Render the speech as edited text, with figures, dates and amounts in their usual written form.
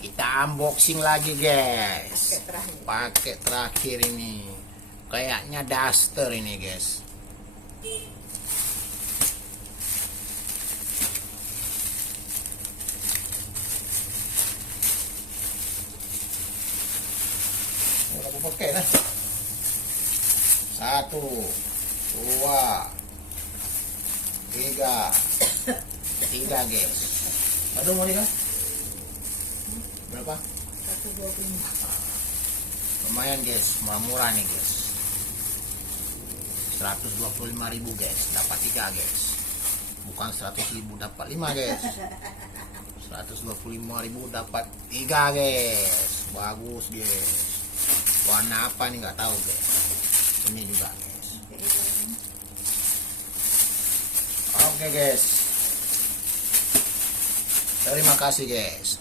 Kita unboxing lagi guys. Paket terakhir ini. Kayaknya duster ini guys. Aku pakai nah. 1, 2, 3 guys. Aduh mau nih kan? Berapa? 125. Lumayan guys, murah nih guys. 125.000 guys, dapat 3 guys. Bukan 100.000 dapat 5 guys. 125.000 dapat 3 guys. Bagus guys. Warna apa nih nggak tahu guys. Ini juga guys. Oke guys. Terima kasih guys.